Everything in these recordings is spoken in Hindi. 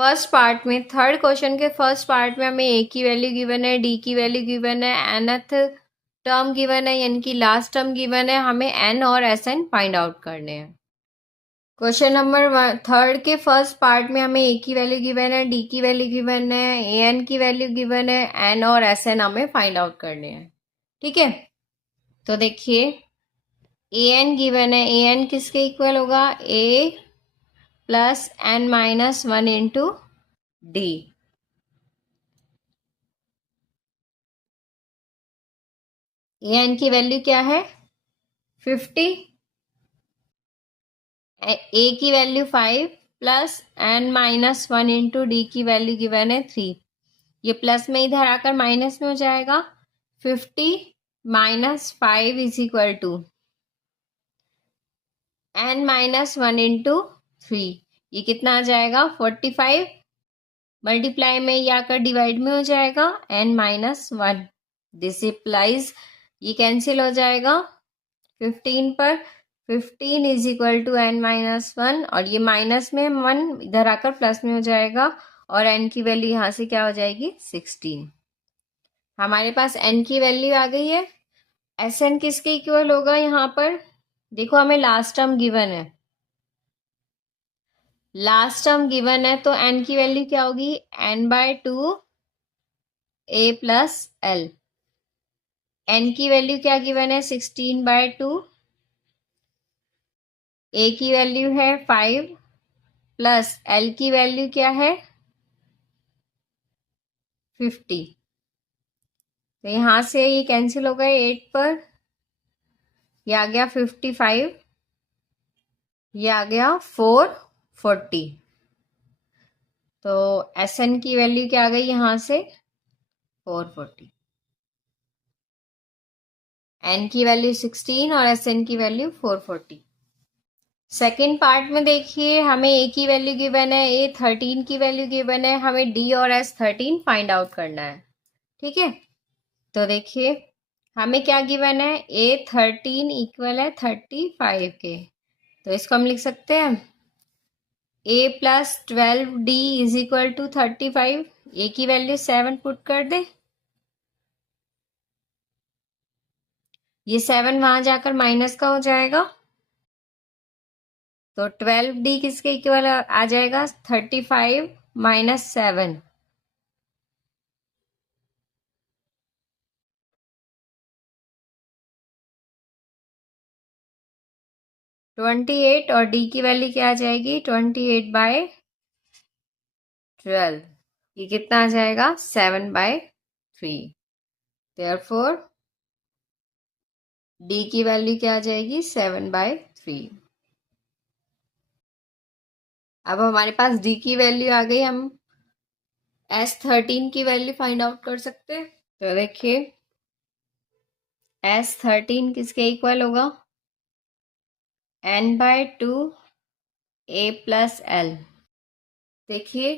फर्स्ट पार्ट में, थर्ड क्वेश्चन के फर्स्ट पार्ट में हमें ए की वैल्यू गिवन है, डी की वैल्यू गिवन है, nth टर्म गिवन है यानी कि लास्ट टर्म गिवन है, हमें एन और एस एन फाइंड आउट करने हैं। क्वेश्चन नंबर थर्ड के फर्स्ट पार्ट में हमें ए की वैल्यू गिवन है, डी की वैल्यू गिवन है, ए एन की वैल्यू गिवन है, एन और एस एन हमें फाइंड आउट करने हैं। ठीक है, तो देखिए ए एन गिवन है, ए एन किसके इक्वल होगा, a plus n minus one into d. A n की वैल्यू क्या है 50, ए की value 5 plus n minus one into d की वैल्यू गिवन है 3। ये प्लस में इधर आकर माइनस में हो जाएगा, 50 minus 5 is equal to n minus one into 3। ये कितना आ जाएगा 45, मल्टीप्लाई में ये आकर डिवाइड में हो जाएगा n minus one. This implies ये कैंसिल हो जाएगा 15 पर, 15 is equal to n minus one, और ये माइनस में वन इधर आकर प्लस में हो जाएगा और एन की वैल्यू यहाँ से क्या हो जाएगी 16। हमारे पास एन की वैल्यू आ गई है। एस एन किसके इक्वल होगा, यहाँ पर देखो हमें लास्ट टर्म गिवन है, लास्ट टर्म गिवन है तो एन की वैल्यू क्या होगी, n by two a plus l. N की वैल्यू क्या गिवन है 16 बाय टू, ए की वैल्यू है 5 प्लस एल की वैल्यू क्या है 50। तो यहां से ये कैंसिल हो गए 8 पर, ये आ गया 55, ये आ गया 440। तो एस एन की वैल्यू क्या आ गई यहां से 440, एन की वैल्यू 16 और एस एन की वैल्यू 440। सेकेंड पार्ट में देखिए हमें ए की वैल्यू गिवन है, ए 13 की वैल्यू गिवन है, हमें डी और एस 13 फाइंड आउट करना है। ठीक है, तो देखिए हमें क्या गिवन है, ए 13 इक्वल है 35 के, तो इसको हम लिख सकते हैं a plus 12 d is equal to 35। A की वैल्यू 7 पुट कर दे, ये 7 वहां जाकर माइनस का हो जाएगा, तो 12 डी किसके इक्वल आ जाएगा 35 माइनस 7। ट्वेंटी एट, और डी की वैल्यू क्या आ जाएगी 28 बाय 12। ये कितना आ जाएगा 7 बाय 3। देयरफॉर डी की वैल्यू क्या आ जाएगी 7 बाय 3। अब हमारे पास डी की वैल्यू आ गई, हम S13 की वैल्यू फाइंड आउट कर सकते हैं। तो देखिए S13 किसके इक्वल होगा, n bye two a plus L. देखिए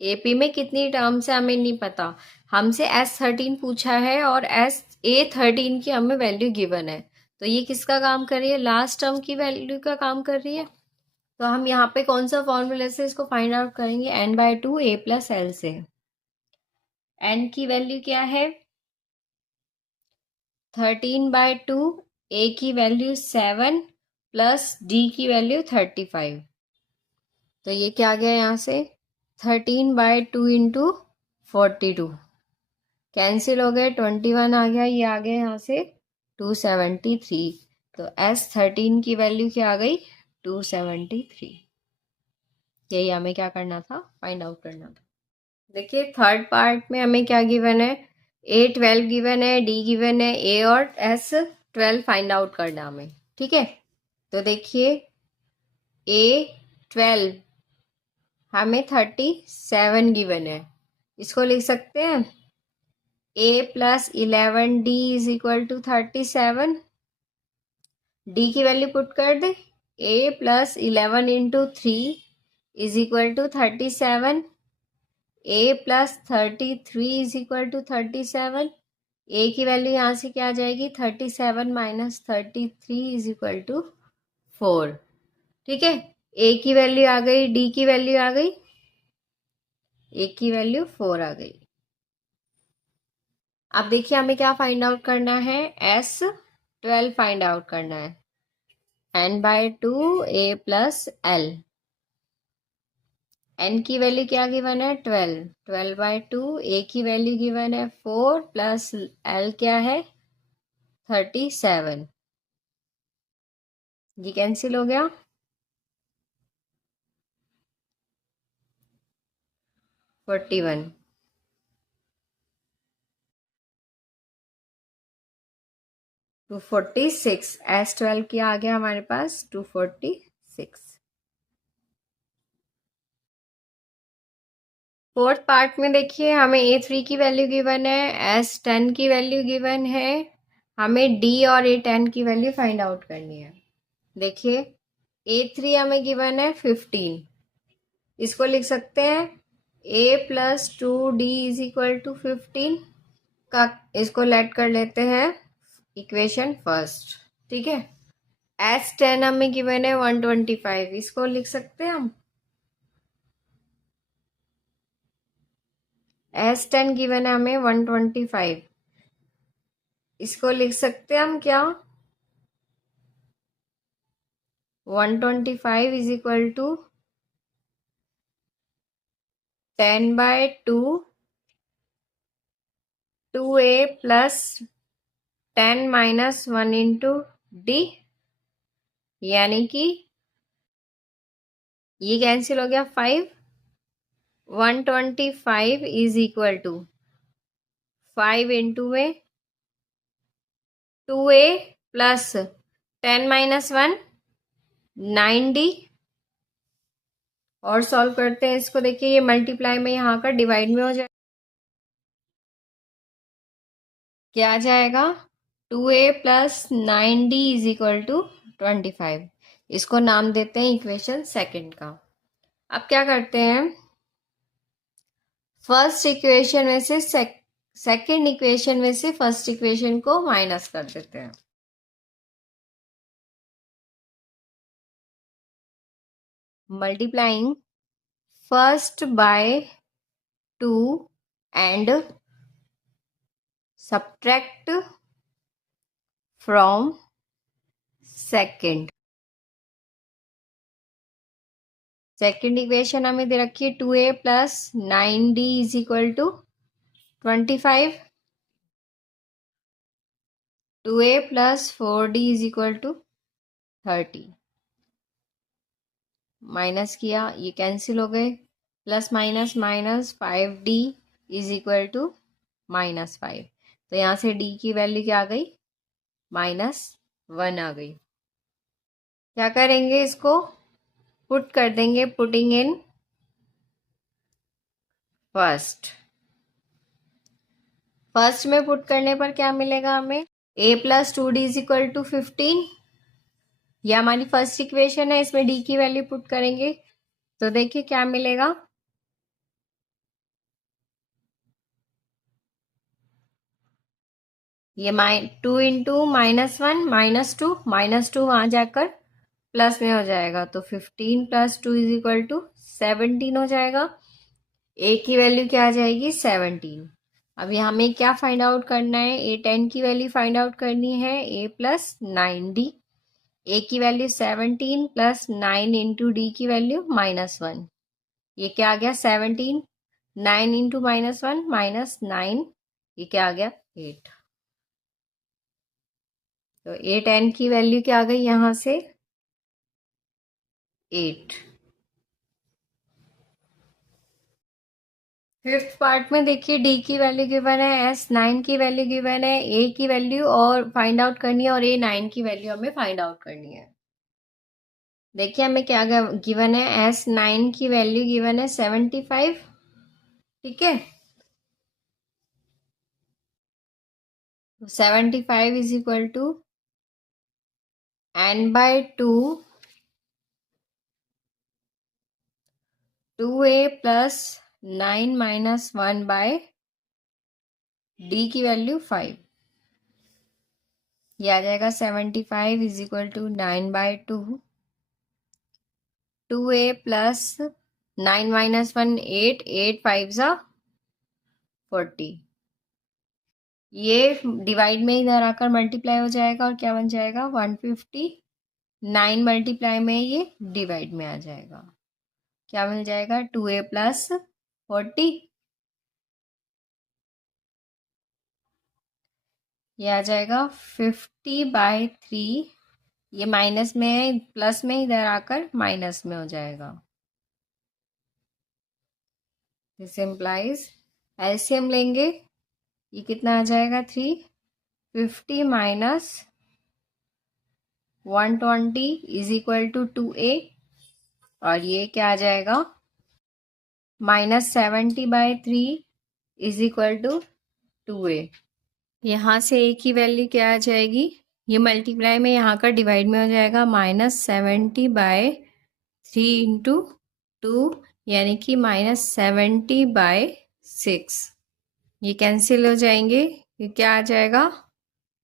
एपी में कितनी टर्म्स है हमें नहीं पता, हमसे S13 पूछा है और A13 की हमें वैल्यू गिवन है, तो ये किसका काम कर रही है, लास्ट टर्म की वैल्यू का काम कर रही है। तो हम यहाँ पे कौन सा फॉर्मूले से इसको फाइंड आउट करेंगे, n bye two a plus L से। n की वैल्यू क्या है 13 बाय टू, ए की वैल्यू 7 प्लस डी की वैल्यू 35। तो ये क्या आ गया यहाँ से 13 बाय टू इंटू 42, कैंसिल हो गए 21 आ गया, ये आ गया यहाँ से 273। तो S13 की वैल्यू क्या आ गई 273। यही हमें क्या करना था, फाइंड आउट करना था। देखिए थर्ड पार्ट में हमें क्या गिवन है, A12 गिवन है, डी गिवन है, ए और S12 फाइंड आउट करना हमें। ठीक है, तो देखिए A12 हमें 37 गिवन है, इसको लिख सकते हैं a plus 11 d is equal to 37। D की वैल्यू पुट कर दे, a plus 11 into 3 is equal to 37। A plus 33 is equal to 37। A की वैल्यू यहाँ से क्या आ जाएगी 37 माइनस 33 इज इक्वल टू 4। ठीक है, ए की वैल्यू आ गई, डी की वैल्यू आ गई, ए की वैल्यू 4 आ गई। अब देखिए हमें क्या फाइंड आउट करना है, S12 फाइंड आउट करना है। n/2 a plus L. n की वैल्यू क्या गिवन है, 12, 12/2। a की वैल्यू गिवन है 4 प्लस l क्या है, 37। ये कैंसिल हो गया, 41। 246, S12 की आ गया हमारे पास 246। फोर्थ पार्ट में देखिए हमें A3 की वैल्यू गिवन है, S10 की वैल्यू गिवन है, हमें D और A10 की वैल्यू फाइंड आउट करनी है। देखिए A3 हमें गिवन है 15, इसको लिख सकते हैं A+2D = 15 का, इसको लेट कर लेते हैं इक्वेशन फर्स्ट। ठीक है, S10 हमें गिवन है 125, इसको लिख सकते हैं हम S10 गिवन है हमें 125, इसको लिख सकते हैं हम क्या, 125 = 10/2 2a प्लस 10 - 1 × d, यानी कि ये कैंसिल हो गया 5। 125 = 5 में 2a प्लस 10 - 1 9d। और सॉल्व करते हैं इसको, देखिए ये मल्टीप्लाई में यहाँ का डिवाइड में हो जाए, क्या आ जाएगा, 2a प्लस 9d = 25। इसको नाम देते हैं इक्वेशन सेकंड का। अब क्या करते हैं, फर्स्ट इक्वेशन में से सेकंड इक्वेशन में से फर्स्ट इक्वेशन को माइनस कर देते हैं। Multiplying first by 2 and subtract from second. Second equation हमें दे रखी है 2a plus 9d = 25, 2a plus 4d = 30। Minus किया, ये कैंसिल हो गए, प्लस माइनस माइनस 5d = -5। तो यहाँ से d की वैल्यू क्या आ गई, -1 आ गई। क्या करेंगे, इसको पुट कर देंगे, पुटिंग इन फर्स्ट में पुट करने पर क्या मिलेगा हमें, a+2d = 15, यह हमारी फर्स्ट इक्वेशन है, इसमें d की वैल्यू पुट करेंगे तो देखिए क्या मिलेगा, ये 2 × -1 -2 वहां जाकर प्लस में हो जाएगा, तो 15 + 2 = 17 हो जाएगा। a की वैल्यू क्या आ जाएगी, 17। अब यहाँ हमें क्या फाइंड आउट करना है, A10 की वैल्यू फाइंड आउट करनी है, a + 9d। a की वैल्यू 17 प्लस 9 × d की वैल्यू -1, ये क्या आ गया 17, 9 × -1 -9, ये क्या आ गया 8। तो A10 की वैल्यू क्या आ गई यहाँ से, 8। फिफ्थ पार्ट में देखिए डी की वैल्यू गिवन है, S9 की वैल्यू गिवन है, ए की वैल्यू और फाइंड आउट करनी है, और A9 की वैल्यू हमें फाइंड आउट करनी है। देखिए हमें क्या गिवन है, S9 की वैल्यू गिवन है 75। ठीक है, 75 = n/2 2a प्लस 9 - 1/d की वैल्यू 5, ये आ जाएगा 75 = 9/2 2a प्लस 9 माइनस 1 8, 8 5 ज़ा 40। ये डिवाइड में इधर आकर मल्टीप्लाई हो जाएगा और क्या बन जाएगा 150। 9 मल्टीप्लाई में ये डिवाइड में आ जाएगा, क्या मिल जाएगा 2a प्लस 40। ये आ जाएगा 50/3। ये माइनस में है, प्लस में इधर आकर माइनस में हो जाएगा। दिस इम्प्लाइज एलसीएम लेंगे, ये कितना आ जाएगा 3। 50 minus 120 is equal to 2a, और ये क्या आ जाएगा -70/3 इज इक्वल टू 2a। यहाँ से a की वैल्यू क्या आ जाएगी, ये मल्टीप्लाई में यहाँ का डिवाइड में हो जाएगा -70/3 इंटू 2, यानी कि -70/6। ये कैंसिल हो जाएंगे, ये क्या आ जाएगा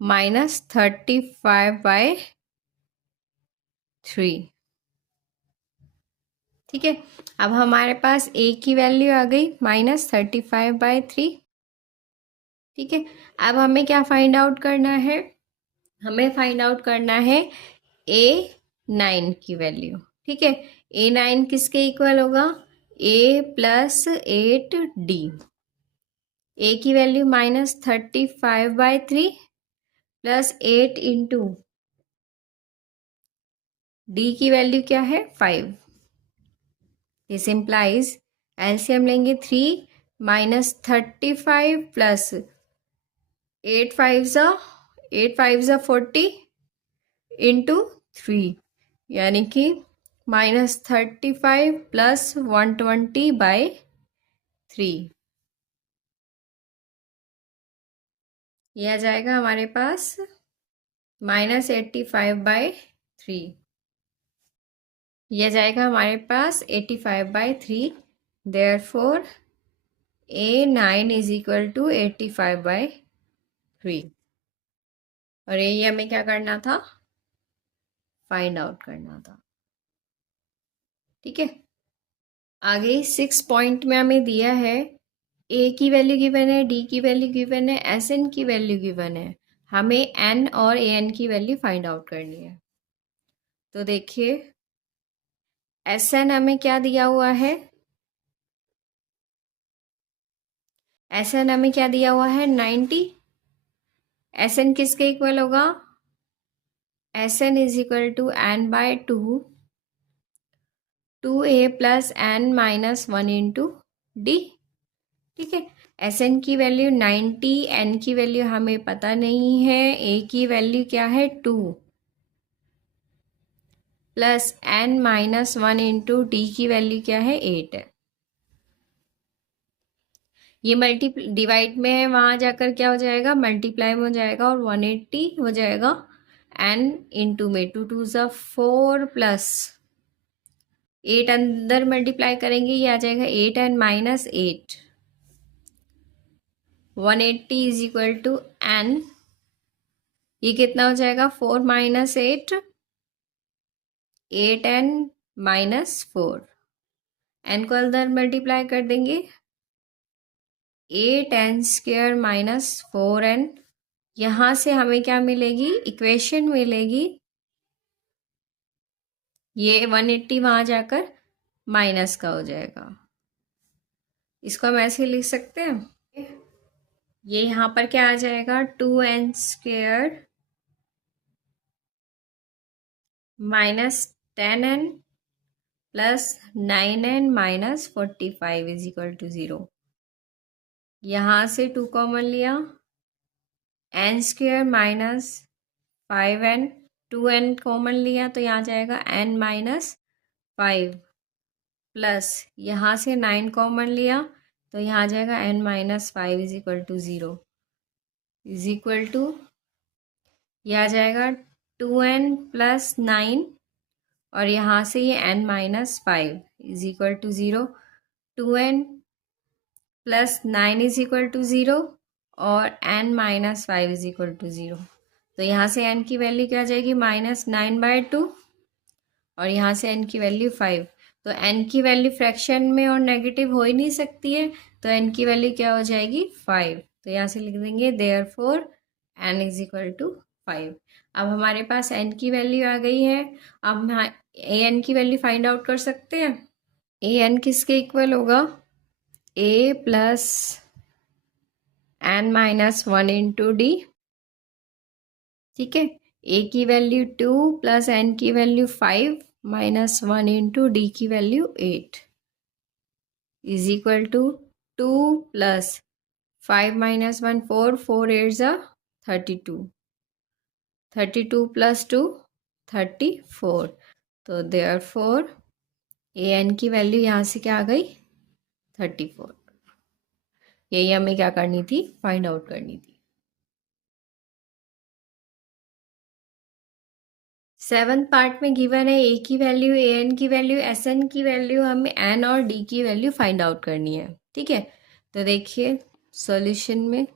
-35/3। ठीक है, अब हमारे पास a की वैल्यू आ गई -35/3। ठीक है, अब हमें क्या फाइंड आउट करना है, हमें फाइंड आउट करना है a9 की वैल्यू। ठीक है, a9 किसके इक्वल होगा, a प्लस 8d। a की वैल्यू -35/3 प्लस 8 इंटू d की वैल्यू क्या है 5। दिस इम्प्लाइज एलसीएम लेंगे 3 माइनस 35 प्लस 8 5 ज़ा 40 इंटू 3, यानी कि -35 प्लस 120/3। यह आ जाएगा हमारे पास -85/3। यह जाएगा हमारे पास 85/3। Therefore a9 is equal to 85/3। और ये हमें क्या करना था, फाइंड आउट करना था। ठीक है, आगे 6 पॉइंट में हमें दिया है a की वैल्यू गिवन है, d की वैल्यू गिवन है, sn की वैल्यू गिवन है, हमें n और an की वैल्यू फाइंड आउट करनी है। तो देखिए sn हमें क्या दिया हुआ है, sn हमें क्या दिया हुआ है 90। sn किसके इक्वल होगा, sn is equal to n/2 2a plus n minus 1 into d। ठीक है, sn की वैल्यू 90, n की वैल्यू हमें पता नहीं है, a की वैल्यू क्या है 2 plus n minus 1 into d की वैल्यू क्या है 8 है। ये डिवाइड में है, वहाँ जाकर क्या हो जाएगा मल्टीप्लाई में हो जाएगा और 180 हो जाएगा। n इंटू में 2 2 ज़ा 4 प्लस 8 अंदर मल्टीप्लाई करेंगे, ये आ जाएगा 8 and minus 8। 180 is equal to n, ये कितना हो जाएगा 4 माइनस 8, 8 एंड माइनस 4। n को अंदर मल्टीप्लाई कर देंगे, 8n² माइनस 4n। यहाँ से हमें क्या मिलेगी, इक्वेशन मिलेगी, ये 180 वहाँ जाकर माइनस का हो जाएगा। इसको हम ऐसे लिख सकते हैं, ये यहाँ पर क्या आ जाएगा 2n² minus 10n plus 9n minus 45 is equal to 0। यहाँ से 2 कॉमन लिया, n² minus 5n, 2n common लिया तो यहाँ जाएगा n माइनस 5 प्लस यहाँ से 9 कॉमन लिया तो यहाँ आ जाएगा n minus 5 is equal to 0 is equal to, यह आ जाएगा 2n प्लस 9 और यहाँ से ये n minus 5 is equal to 0। 2n plus 9 is equal to 0 और n minus 5 is equal to 0। तो यहाँ से n की वैल्यू क्या आ जाएगी -9/2 और यहाँ से n की वैल्यू 5। तो एन की वैल्यू फ्रैक्शन में और नेगेटिव हो ही नहीं सकती है, तो एन की वैल्यू क्या हो जाएगी 5। तो यहाँ से लिख देंगे therefore n is equal to 5। अब हमारे पास एन की वैल्यू आ गई है। अब हम ए एन की वैल्यू फाइंड आउट कर सकते हैं। ए एन किसके इक्वल होगा, a plus n minus 1 into d. ठीक है, ए की वैल्यू 2 प्लस एन की वैल्यू 5 माइनस 1 इंटू डी की value 8 is equal to 2 plus 5 minus 1 4, 4 8 जा 32, 32 प्लस 2 34। तो देयरफॉर ए एन की वैल्यू यहाँ से क्या आ गई 34। यही हमें क्या करनी थी, फाइंड आउट करनी थी। 7th पार्ट में गिवन है ए की वैल्यू, ए एन की वैल्यू, एस एन की वैल्यू, हमें एन और डी की वैल्यू फाइंड आउट करनी है। ठीक है, तो देखिए सॉल्यूशन में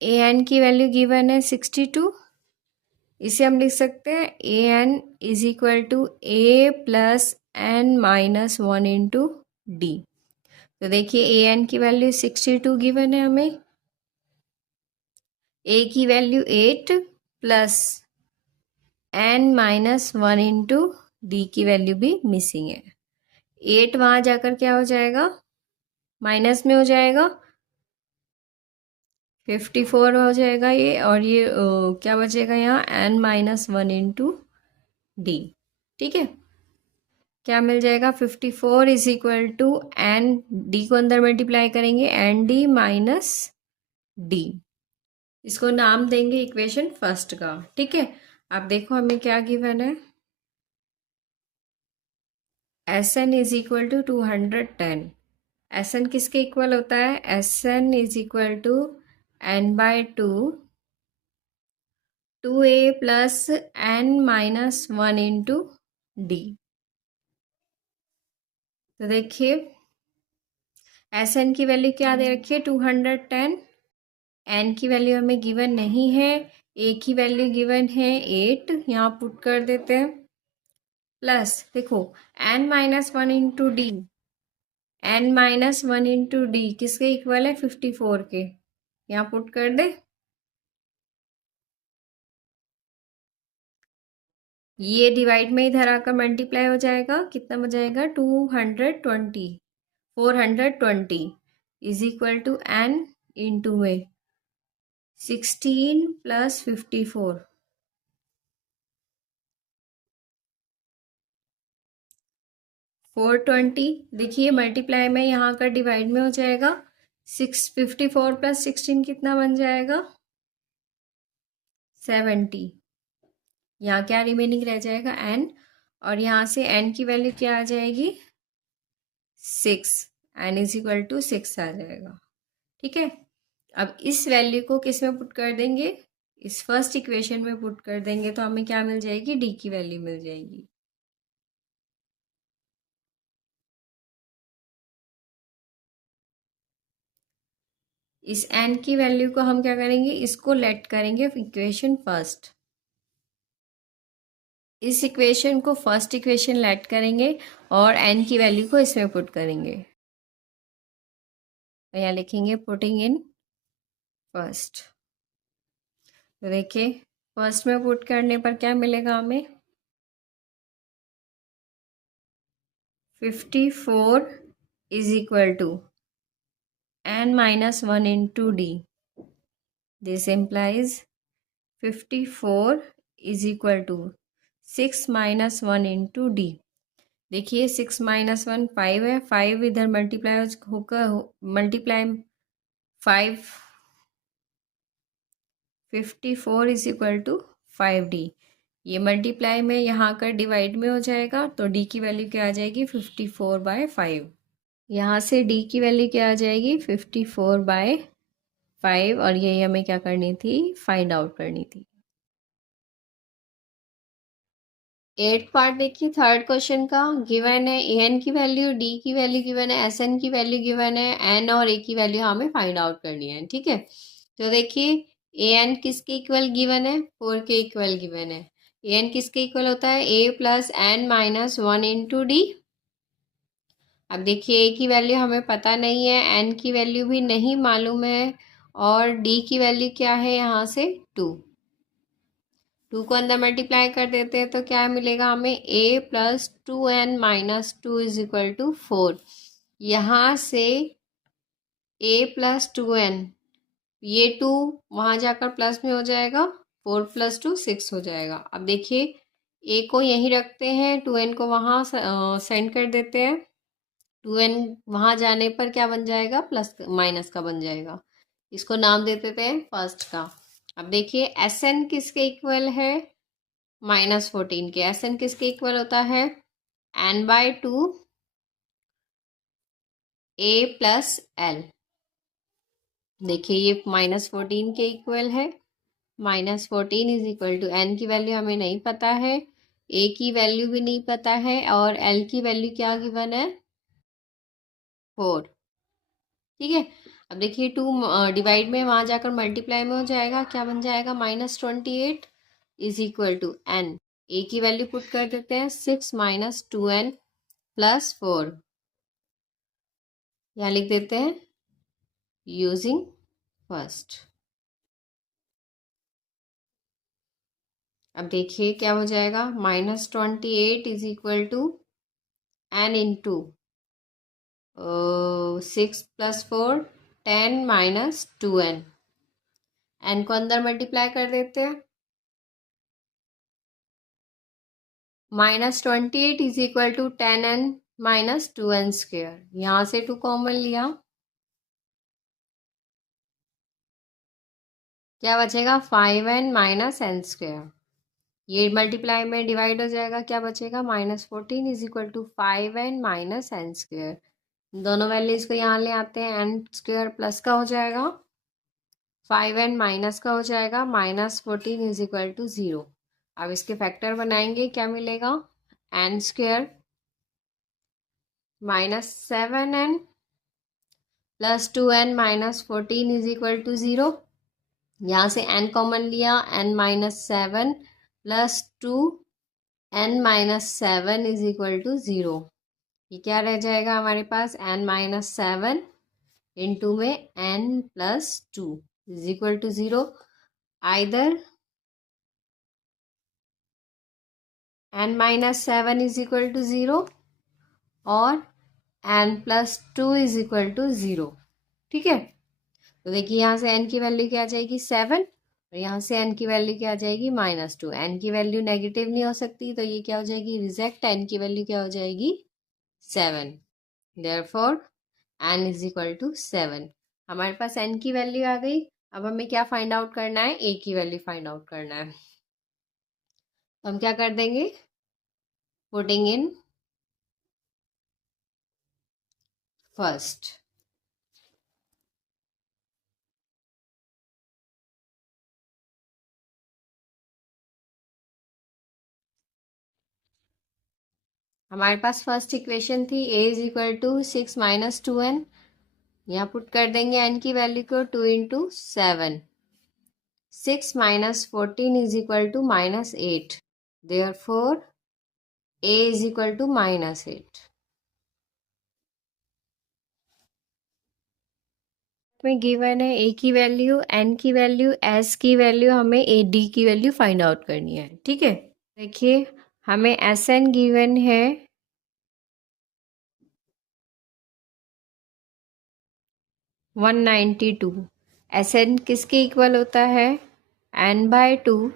ए एन की वैल्यू गिवन है 62। इसे हम लिख सकते हैं a n is equal to a plus n minus 1 into d. तो देखिए ए एन की वैल्यू 62 गिवन है हमें, ए की value 8 plus n minus 1 into d की वैल्यू भी मिसिंग है। 8 वहाँ जाकर क्या हो जाएगा, माइनस में हो जाएगा, 54 हो जाएगा ये, और ये क्या बचेगा यहाँ एन माइनस 1 इंटू डी। ठीक है, क्या मिल जाएगा 54 is equal to n, d को अंदर मल्टीप्लाई करेंगे एन डी माइनस डी। इसको नाम देंगे इक्वेशन फर्स्ट का। ठीक है, अब देखो हमें क्या गिवन है, s n is equal to 210। S n किसके इक्वल होता है, s n is equal to n by 2, 2a plus n minus 1 into d. तो देखिए एस एन की वैल्यू क्या दे रखी है 210, एन की वैल्यू हमें गिवन नहीं है, ए की वैल्यू गिवन है 8, यहाँ पुट कर देते हैं, प्लस देखो n minus 1 into d, n minus 1 into d किसके इक्वल है 54 के, यहाँ पुट कर दे। ये डिवाइड में इधर आकर मल्टीप्लाई हो जाएगा, कितना बजाएगा 220, 420 is equal to n into में 16 प्लस 54, 420। देखिए मल्टीप्लाई में यहाँ का डिवाइड में हो जाएगा, 654 प्लस 16 कितना बन जाएगा 70। यहाँ क्या रिमेनिंग रह जाएगा एन, और यहाँ से एन की वैल्यू क्या आ जाएगी 6, एन इज इक्वल टू 6 आ जाएगा। ठीक है, अब इस वैल्यू को किस में पुट कर देंगे, इस फर्स्ट इक्वेशन में पुट कर देंगे, तो हमें क्या मिल जाएगी डी की वैल्यू मिल जाएगी। इस एन की वैल्यू को हम क्या करेंगे, इसको लेट करेंगे इक्वेशन फर्स्ट, इस इक्वेशन को फर्स्ट इक्वेशन लेट करेंगे और एन की वैल्यू को इसमें पुट करेंगे। तो यहाँ लिखेंगे पुटिंग इन फर्स्ट। तो देखिए फर्स्ट में पुट करने पर क्या मिलेगा हमें 54 is equal to n minus 1 into d. This implies 54 is equal to 6 minus 1 into d. देखिए 6 माइनस 1 5 है, 5 इधर मल्टीप्लाई होकर multiply 5, 54 is equal to 5d। ये मल्टीप्लाई में यहाँ कर डिवाइड में हो जाएगा, तो d की वैल्यू क्या आ जाएगी 54 बाय 5। यहाँ से d की वैल्यू क्या आ जाएगी 54 बाय 5, और यही हमें क्या करनी थी फाइंड आउट करनी थी। 8 पार्ट देखिए थर्ड क्वेश्चन का। गिवन है ए एन की वैल्यू, डी की वैल्यू गिवन है, एस एन की वैल्यू गिवन है, एन और ए की वैल्यू हमें फाइंड आउट करनी है। ठीक है, तो देखिए ए एन किसके इक्वल गिवन है, 4 के इक्वल गिवन है। ए एन किसके इक्वल होता है, a plus n minus 1 into d. अब देखिए ए की वैल्यू हमें पता नहीं है, एन की वैल्यू भी नहीं मालूम है, और डी की वैल्यू क्या है यहाँ से 2। 2 को अंदर मल्टीप्लाई कर देते हैं तो क्या मिलेगा हमें, a plus 2n minus 2 is equal to 4। यहाँ से ए प्लस 2n, ये 2 वहाँ जाकर प्लस में हो जाएगा, 4 प्लस 2 6 हो जाएगा। अब देखिए ए को यहीं रखते हैं, 2n को वहाँ सेंड कर देते हैं। 2n वहाँ जाने पर क्या बन जाएगा, प्लस माइनस का बन जाएगा। इसको नाम दे देते हैं फर्स्ट का। अब देखिए एस एन किसके इक्वल है, -14 के। एस एन किसके इक्वल होता है, n/2 a प्लस एल। देखिए ये -14 के इक्वल है। -14 इज इक्वल टू, एन की वैल्यू हमें नहीं पता है, ए की वैल्यू भी नहीं पता है, और एल की वैल्यू क्या गिवन है, 4। ठीक है। अब देखिए 2 डिवाइड में वहाँ जाकर मल्टीप्लाई में हो जाएगा, क्या बन जाएगा, -28 इज इक्वल टू एन। ए की वैल्यू पुट कर देते हैं, 6 माइनस 2n प्लस 4। यहाँ लिख देते हैं यूजिंग फर्स्ट। अब देखिए क्या हो जाएगा, -28 is equal to n into 6 plus 4 10 minus 2n। N को अंदर मल्टीप्लाई कर देते हैं, -28 is equal to 10n minus 2n square. यहाँ से 2 कॉमन लिया, क्या बचेगा, 5n माइनस n स्क्वेयर। ये मल्टीप्लाई में डिवाइड हो जाएगा, क्या बचेगा, -14 is equal to 5n minus n square. दोनों वैल्यूज को यहाँ ले आते हैं, n स्क्वेयर प्लस का हो जाएगा, 5n माइनस का हो जाएगा, -14 इज इक्वल टू 0। अब इसके फैक्टर बनाएंगे, क्या मिलेगा, n square -7n plus 2n minus 14 is equal to 0। यहाँ से n कॉमन लिया, n minus 7 plus 2n minus 7 is equal to 0। ये क्या रह जाएगा हमारे पास, n माइनस 7 इंटू में n plus 2 is equal to 0। Either n minus 7 is equal to 0 और n plus 2 is equal to 0। ठीक है। तो देखिए यहाँ से n की वैल्यू क्या आ जाएगी, 7, और यहाँ से n की वैल्यू क्या आ जाएगी, -2। n की वैल्यू नेगेटिव नहीं हो सकती, तो ये क्या हो जाएगी, रिजेक्ट। n की वैल्यू क्या हो जाएगी, 7। Therefore n is equal to 7। हमारे पास n की वैल्यू आ गई। अब हमें क्या फाइंड आउट करना है, a की वैल्यू फाइंड आउट करना है। तो हम क्या कर देंगे, पुटिंग इन फर्स्ट। हमारे पास फर्स्ट इक्वेशन थी, a is equal to 6 minus 2n। यहाँ पुट कर देंगे n की वैल्यू को, 2 into 7। 6 minus 14 is equal to -8। Therefore a is equal to -8। में गिवन है a की वैल्यू, n की वैल्यू, s की वैल्यू, हमें a d की वैल्यू फाइंड आउट करनी है। ठीक है। देखिए हमें एस एन गिवन है 192। एस एन किसके इक्वल होता है, n/2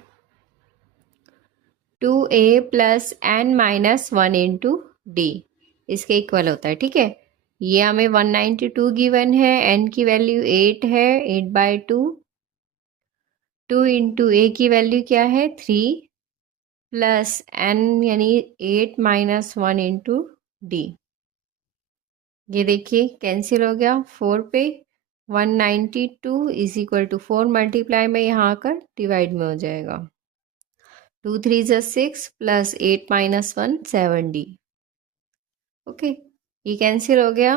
2a plus n minus 1 into D, इसके इक्वल होता है। ठीक है। ये हमें 192 गिवन है, n की वैल्यू 8 है, 8/2 2 इंटू ए की वैल्यू क्या है, 3 प्लस n यानी 8 माइनस 1 इंटू डी। ये देखिए कैंसिल हो गया, 4 पे 192 इज इक्वल टू 4 मल्टीप्लाई में यहाँ आकर डिवाइड में हो जाएगा, 2 3 ज़ा 6 प्लस 8 माइनस 1 7d। ओके, ये कैंसिल हो गया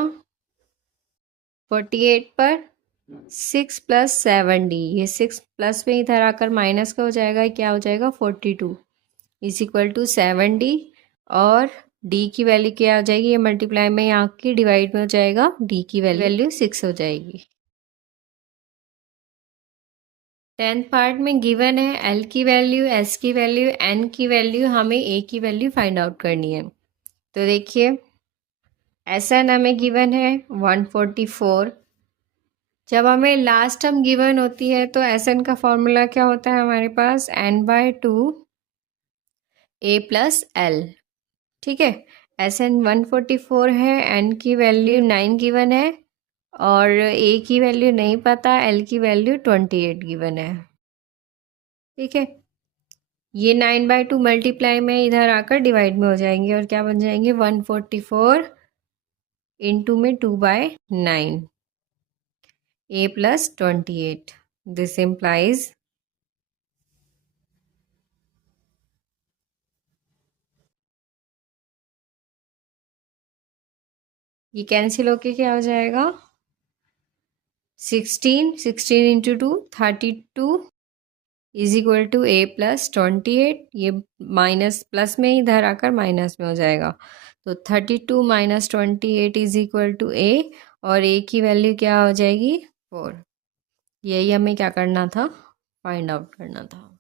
48 पर 6 + 7d, ये 6 प्लस में इधर आकर माइनस का हो जाएगा, क्या हो जाएगा 42 = 7d। और d की वैल्यू क्या हो जाएगी, ये मल्टीप्लाई में यहाँ की डिवाइड में हो जाएगा, d की वैल्यू 6 हो जाएगी। 10th पार्ट में गिवन है l की वैल्यू, s की वैल्यू, n की वैल्यू, हमें a की वैल्यू फाइंड आउट करनी है। तो देखिए Sn हमें गिवन है 144। जब हमें लास्ट टर्म गिवन होती है तो Sn का फॉर्मूला क्या होता है हमारे पास, n/2 a + l। ठीक है, Sn 144 है, n की वैल्यू 9 गिवन है और a की वैल्यू नहीं पता, l की वैल्यू 28 गिवन है। ठीक है, ये 9/2 मल्टीप्लाई में इधर आकर डिवाइड में हो जाएंगे और क्या बन जाएंगे, 144 इंटू में 2/9 a + 28। दिस इम्प्लाइज ये कैंसिल होके क्या हो जाएगा, 16 इंटू 2 32 = a + 28। ये माइनस प्लस में इधर आकर माइनस में हो जाएगा, तो 32 - 28 = a और a की वैल्यू क्या हो जाएगी 4। यही हमें क्या करना था, फाइंड आउट करना था।